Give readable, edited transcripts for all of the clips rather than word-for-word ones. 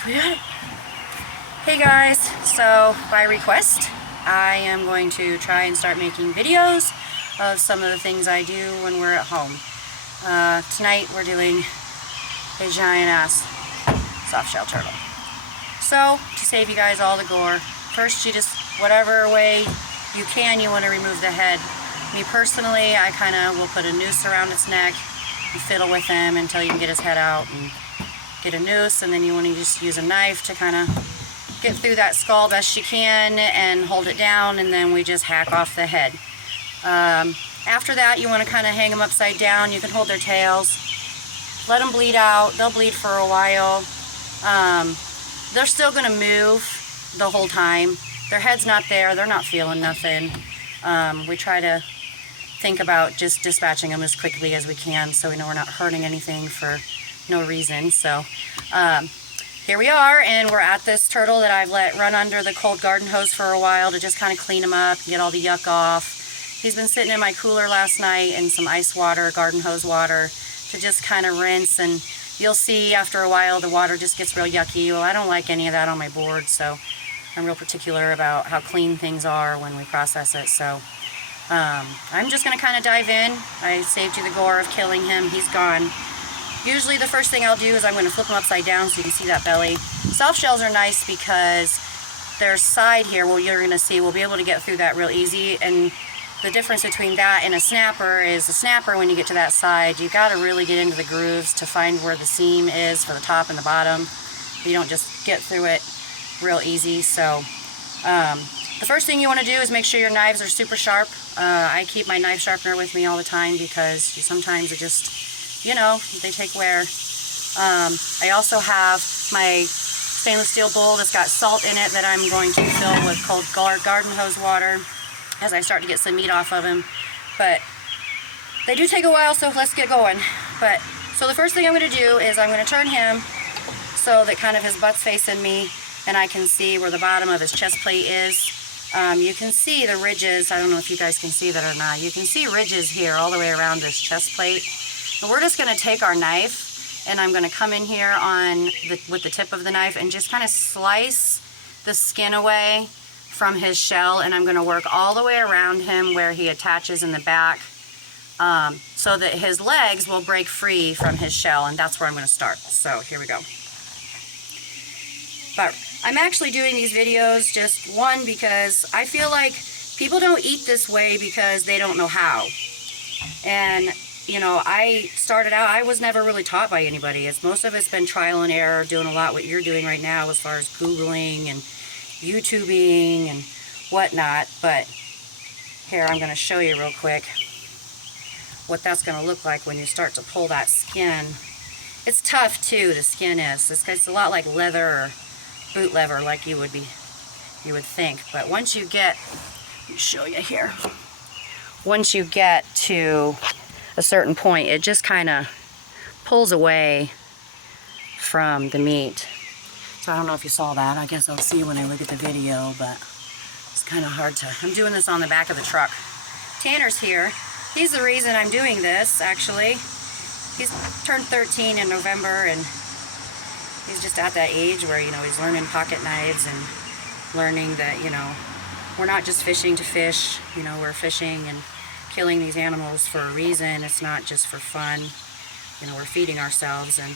think we got it. Hey guys, so by request, I am going to try and start making videos of some of the things I do when we're at home. Tonight we're doing a giant ass soft shell turtle. So, to save you guys all the gore, first you just, whatever way you can, you want to remove the head. Me personally, I kind of will put a noose around its neck and fiddle with him until you can get his head out and get a noose, and then you want to just use a knife to kind of get through that skull best you can and hold it down, and then we just hack off the head. After that, you want to kind of hang them upside down. You can hold their tails, let them bleed out. They'll bleed for a while. They're still going to move the whole time. Their head's not there, they're not feeling nothing. We try to think about just dispatching them as quickly as we can so we know we're not hurting anything for no reason. So here we are, and we're at this turtle that I've let run under the cold garden hose for a while to just kind of clean him up, get all the yuck off. He's been sitting in my cooler last night in some ice water, garden hose water, to just kind of rinse, and you'll see after a while the water just gets real yucky. Well, I don't like any of that on my board, so I'm real particular about how clean things are when we process it. So I'm just going to kind of dive in. I saved you the gore of killing him. He's gone. Usually the first thing I'll do is I'm going to flip him upside down so you can see that belly. Soft shells are nice because their side here, well, you're going to see, we'll be able to get through that real easy. And the difference between that and a snapper is a snapper, when you get to that side, you got to really get into the grooves to find where the seam is for the top and the bottom. You don't just get through it real easy. So the first thing you want to do is make sure your knives are super sharp. I keep my knife sharpener with me all the time because sometimes it just, you know, they take wear. I also have my stainless steel bowl that's got salt in it that I'm going to fill with cold garden hose water as I start to get some meat off of him. But they do take a while, so let's get going. So the first thing I'm going to do is I'm going to turn him so that kind of his butt's facing me, and I can see where the bottom of his chest plate is. You can see the ridges. I don't know if you guys can see that or not. You can see ridges here all the way around this chest plate. And we're just going to take our knife, and I'm going to come in here with the tip of the knife and just kind of slice the skin away from his shell, and I'm going to work all the way around him where he attaches in the back, so that his legs will break free from his shell, and that's where I'm going to start. So here we go. But I'm actually doing these videos just because I feel like people don't eat this way because they don't know how. And you know, I started out, I was never really taught by anybody. Most of it's been trial and error, doing a lot what you're doing right now as far as Googling and YouTubing and whatnot. But here, I'm going to show you real quick what that's going to look like when you start to pull that skin. It's tough too, the skin is. It's a lot like leather or boot leather, like you would think. But once you get, let me show you here. Once you get to a certain point, it just kind of pulls away from the meat. So I don't know if you saw that. I guess I'll see when I look at the video, but it's kind of hard to. I'm doing this on the back of the truck. Tanner's here. He's the reason I'm doing this, actually. He's turned 13 in November, and he's just at that age where, you know, he's learning pocket knives and learning that, you know, we're not just fishing to fish. You know, we're fishing and killing these animals for a reason. It's not just for fun. You know, we're feeding ourselves, and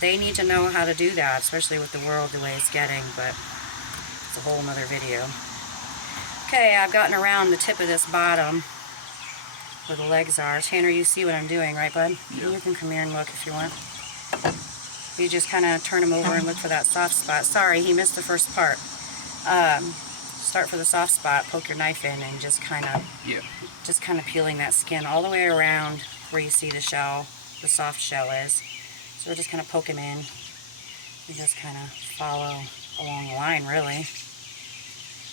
they need to know how to do that, especially with the world the way it's getting. But it's a whole nother video. Okay, I've gotten around the tip of this bottom where the legs are. Tanner, you see what I'm doing, right, bud? Yeah. You can come here and look if you want. You just kind of turn him over and look for that soft spot. Sorry, he missed the first part. Start for the soft spot, poke your knife in, and just kind of peeling that skin all the way around where you see the shell, the soft shell is. So we're just kind of poke him in and just kind of follow along the line, really.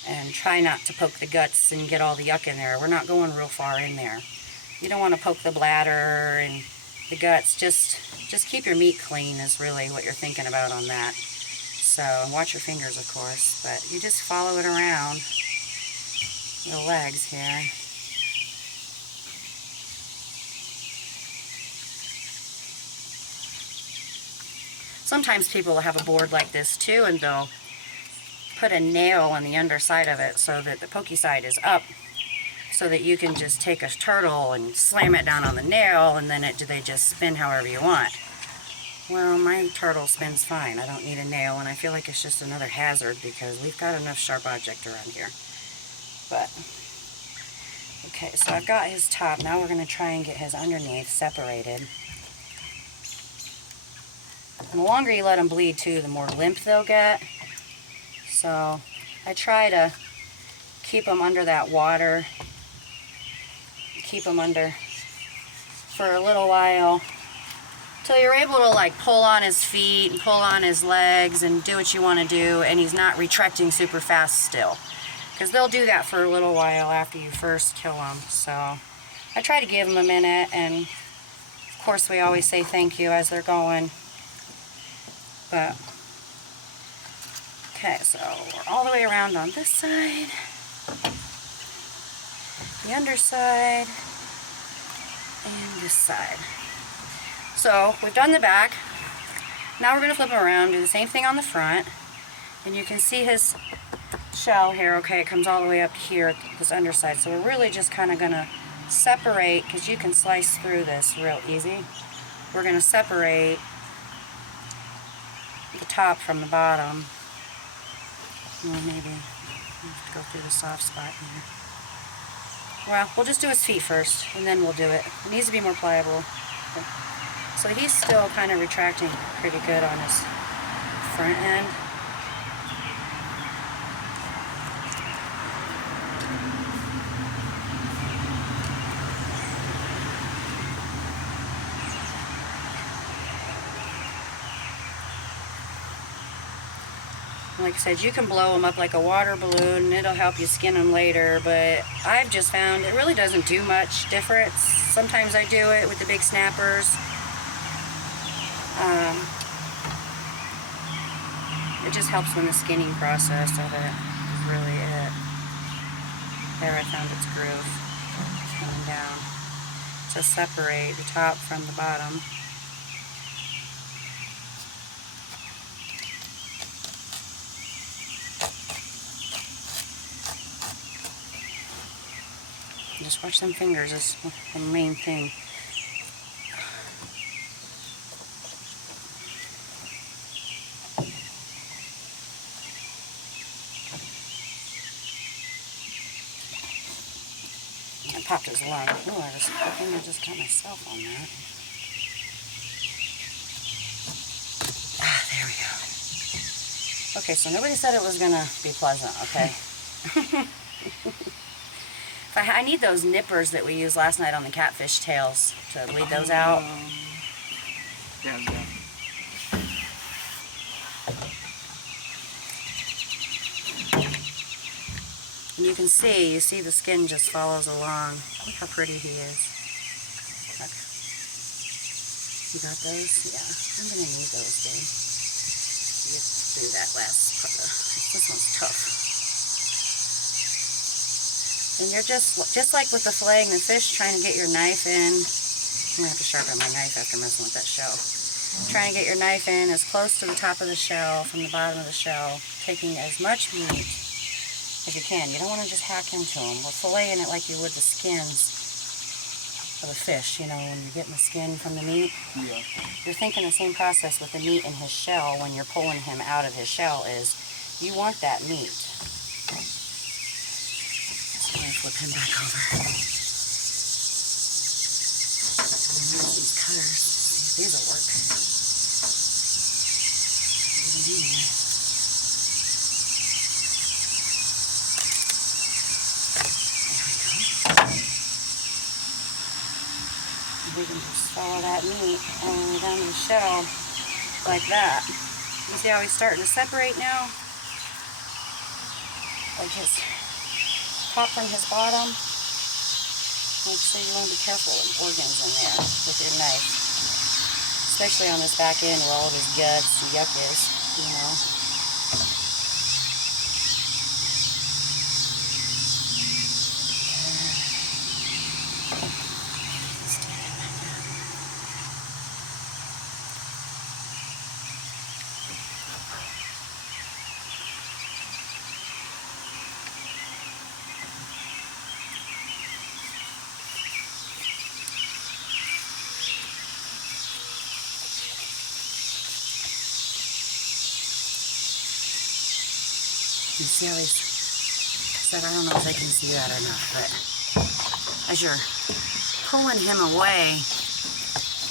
And try not to poke the guts and get all the yuck in there. We're not going real far in there. You don't want to poke the bladder and the guts. Just keep your meat clean is really what you're thinking about on that. So, and watch your fingers, of course, but you just follow it around the legs here. sometimes people will have a board like this too, and they'll put a nail on the underside of it so that the pokey side is up, so that you can just take a turtle and slam it down on the nail, and then they just spin however you want. Well, my turtle spins fine. I don't need a nail, and I feel like it's just another hazard because we've got enough sharp object around here. But, okay, so I've got his top. Now we're going to try and get his underneath separated. And the longer you let them bleed, too, the more limp they'll get. So I try to keep them under that water, keep them under for a little while, till you're able to like pull on his feet and pull on his legs and do what you want to do, and he's not retracting super fast still. Because they'll do that for a little while after you first kill them. So I try to give them a minute, and of course we always say thank you as they're going. But okay, so we're all the way around on this side, the underside, and this side. So we've done the back. Now we're going to flip him around, do the same thing on the front, and you can see his shell here. Okay, it comes all the way up here, this underside. So we're really just kind of going to separate, because you can slice through this real easy. We're going to separate the top from the bottom. Well, maybe I have to go through the soft spot here. Well, we'll just do his feet first, and then we'll do it. It needs to be more pliable. So he's still kind of retracting pretty good on his front end. Like I said, you can blow them up like a water balloon and it'll help you skin them later, but I've just found it really doesn't do much difference. Sometimes I do it with the big snappers. It just helps when the skinning process of it is really it. There, I found its groove coming down. To separate the top from the bottom. Just watch them fingers is the main thing. I popped his lung. Oh, I think I just got myself on that. Ah, there we go. Okay, so nobody said it was gonna be pleasant, okay? I need those nippers that we used last night on the catfish tails to bleed those out. Yeah. And you can see, the skin just follows along. Look how pretty he is. Okay. You got those? Yeah. I'm going to need those, Dave. You do that last part. This one's tough. And you're just like with the filleting the fish, trying to get your knife in. I'm going to have to sharpen my knife after messing with that shell. Trying to get your knife in as close to the top of the shell, from the bottom of the shell, taking as much meat as you can. You don't want to just hack into them. We're filleting it like you would the skins of a fish, you know, when you're getting the skin from the meat. Yeah. You're thinking the same process with the meat in his shell when you're pulling him out of his shell is, you want that meat. I'm going to flip him back over. Use these cutters. See if these will work. Even in there. We can just follow that meat all the way down to the shell like that. You see how he's starting to separate now? Like his top from his bottom. Like, so you want to be careful with organs in there with your knife. Especially on this back end where all of his guts and yuck is, you know. You see how he's said, I don't know if they can see that or not, but as you're pulling him away,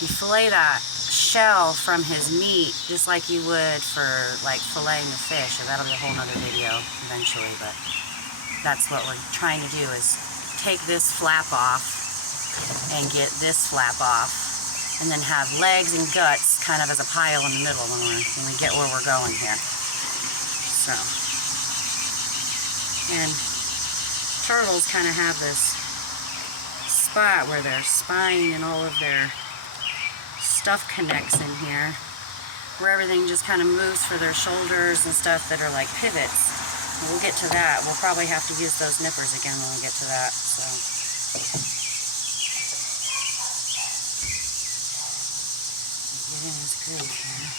you fillet that shell from his meat just like you would for like filleting the fish. So that'll be a whole nother video eventually, but that's what we're trying to do, is take this flap off and get this flap off, and then have legs and guts kind of as a pile in the middle when we get where we're going here. So, and turtles kind of have this spot where their spine and all of their stuff connects in here, where everything just kind of moves for their shoulders and stuff that are like pivots. We'll get to that. We'll probably have to use those nippers again when we get to that. So, get in his groove here.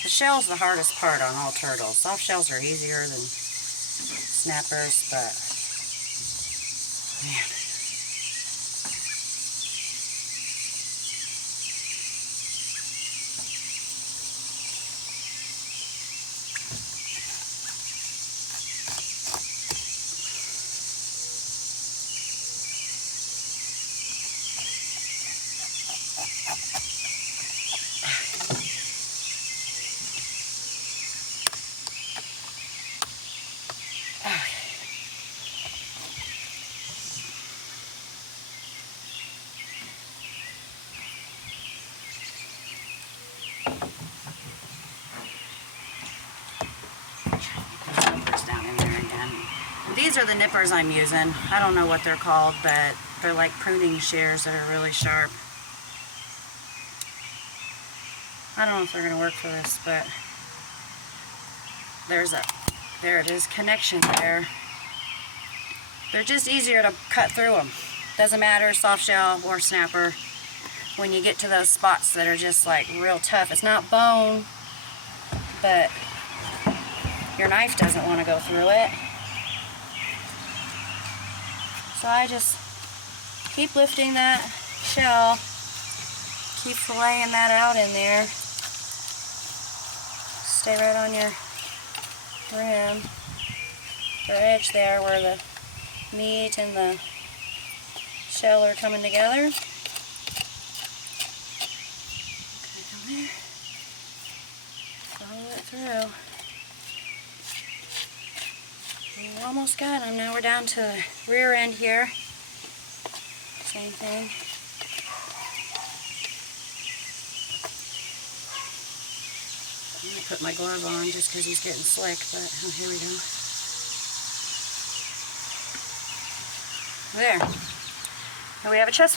The shell's the hardest part on all turtles. Soft shells are easier than snappers, but man. These are the nippers I'm using. I don't know what they're called, but they're like pruning shears that are really sharp. I don't know if they're going to work for this, but there it is, connection there. They're just easier to cut through them. Doesn't matter, soft shell or snapper. When you get to those spots that are just like real tough, it's not bone, but your knife doesn't want to go through it. So I just keep lifting that shell, keep filleting that out in there. Stay right on your rim, or edge there where the meat and the shell are coming together. Okay, down there. Follow it through. We almost got them. Now we're down to the rear end here. Same thing. I'm going to put my glove on just because he's getting slick, but oh, here we go. There. Now we have a chest plate.